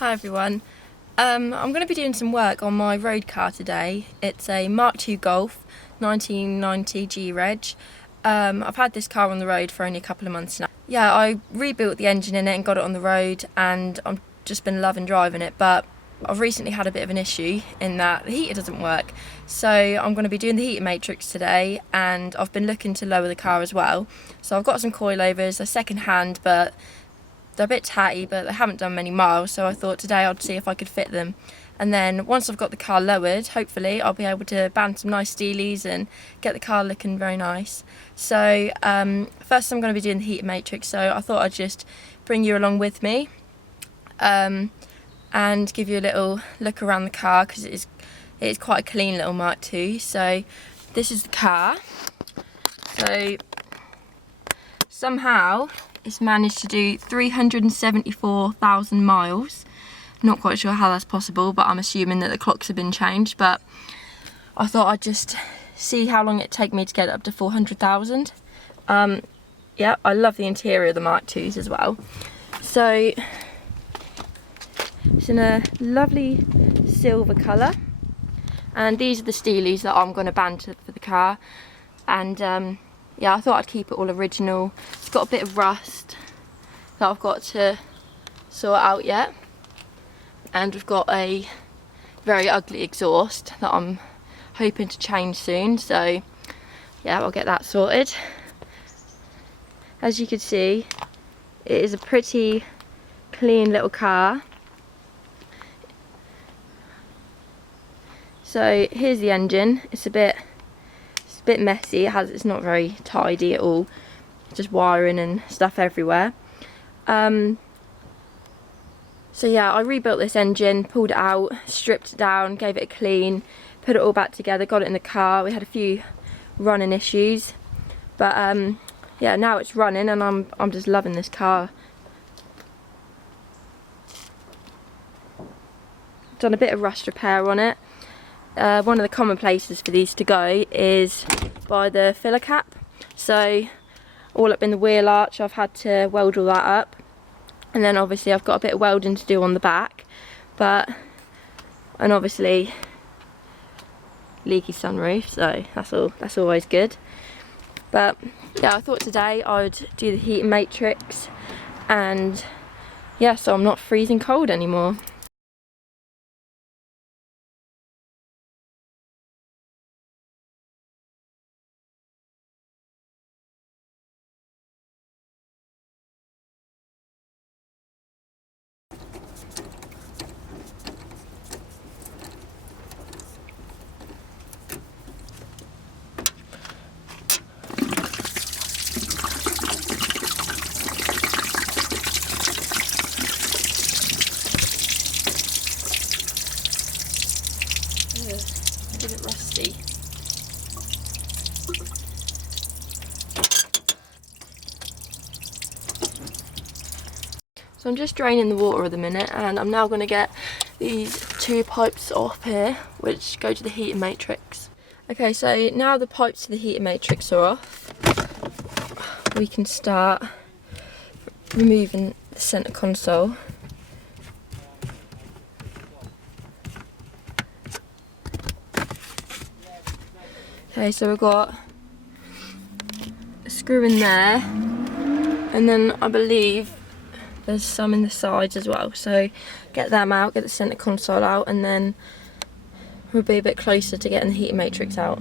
Hi everyone. I'm going to be doing some work on my road car today. It's a Mk2 Golf 1990 G-Reg. I've had this car on the road for only a couple of months now. Yeah, I rebuilt the engine in it and got it on the road, and I've just been loving driving it, but I've recently had a bit of an issue in that the heater doesn't work. So I'm going to be doing the heater matrix today, and I've been looking to lower the car as well. So I've got some coilovers, they're second hand, but they're a bit tatty, but they haven't done many miles, so I thought today I'd see if I could fit them. And then once I've got the car lowered, hopefully I'll be able to band some nice steelies and get the car looking very nice. So first I'm going to be doing the heater matrix, so I thought I'd just bring you along with me and give you a little look around the car, because it is quite a clean little Mk2. So this is the car. So somehow it's managed to do 374,000 miles. Not quite sure how that's possible, but I'm assuming that the clocks have been changed. But I thought I'd just see how long it'd take me to get it up to 400,000. Yeah, I love the interior of the Mk2s as well. So it's in a lovely silver colour, and these are the steelies that I'm going to band for the car. And yeah, I thought I'd keep it all original. It's got a bit of rust that I've got to sort out yet, and we've got a very ugly exhaust that I'm hoping to change soon, so yeah, I'll get that sorted. As you can see, it is a pretty clean little car. So here's the engine. It's a bit messy. It's not very tidy at all, just wiring and stuff everywhere. So yeah, I rebuilt this engine, pulled it out, stripped it down, gave it a clean, put it all back together, got it in the car. We had a few running issues, but yeah, now it's running and I'm just loving this car. Done a bit of rust repair on it. One of the common places for these to go is by the filler cap. So all up in the wheel arch, I've had to weld all that up, and then obviously I've got a bit of welding to do on the back, and obviously leaky sunroof, so that's always good. But yeah, I thought today I would do the heating matrix, and yeah, so I'm not freezing cold anymore. A bit rusty. So I'm just draining the water at the minute, and I'm now going to get these two pipes off here, which go to the heating matrix. Okay, so now the pipes to the heating matrix are off, we can start removing the centre console. Okay, so we've got a screw in there, and then I believe there's some in the sides as well. So get them out, get the centre console out, and then we'll be a bit closer to getting the heating matrix out.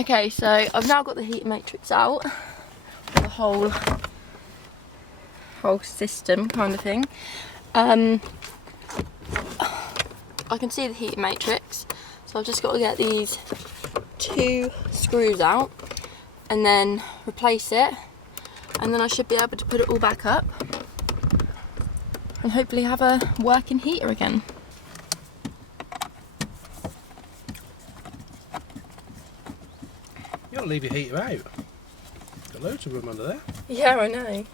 Okay, so I've now got the heat matrix out, the whole system kind of thing. I can see the heat matrix, so I've just got to get these 2 screws out and then replace it, and then I should be able to put it all back up and hopefully have a working heater again. You don't leave your heater out. Got loads of room under there. Yeah, I know.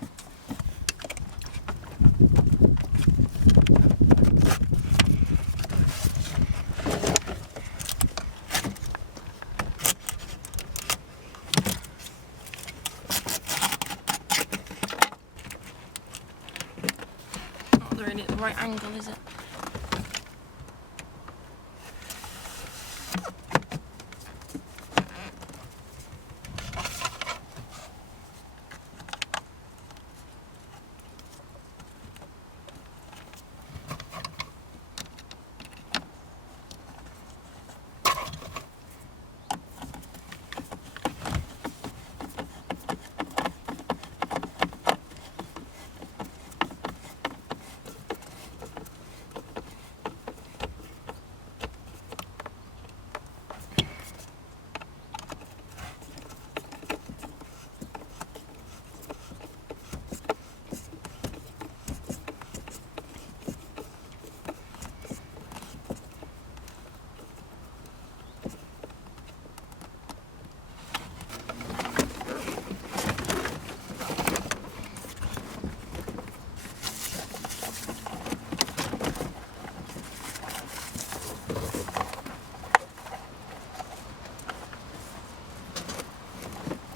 Not really at the right angle, is it?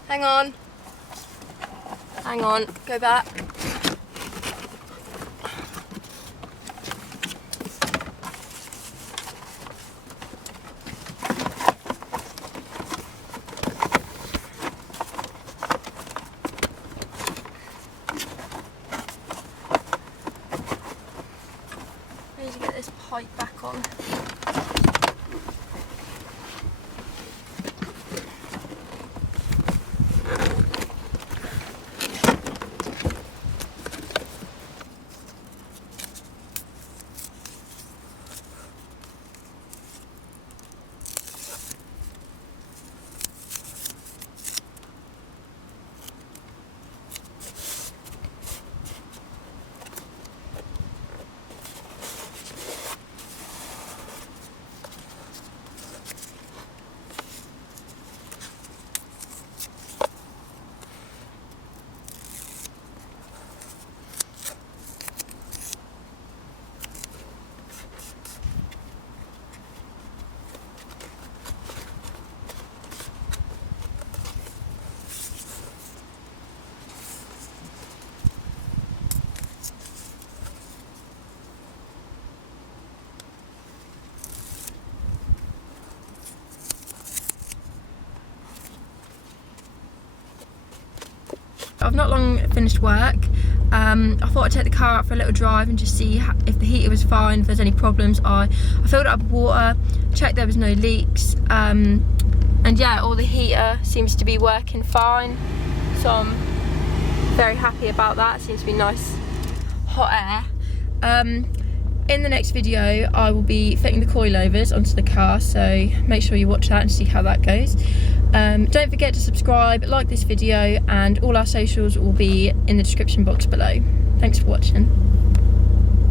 Hang on. Hang on, go back. I need to get this pipe back on. I've not long finished work. I thought I'd take the car out for a little drive and just see if the heater was fine, if there's any problems. I filled it up with water, checked there was no leaks, and yeah, all the heater seems to be working fine, so I'm very happy about that. It seems to be nice hot air. In the next video I will be fitting the coilovers onto the car, so make sure you watch that and see how that goes. Don't forget to subscribe, like this video, and all our socials will be in the description box below. Thanks for watching.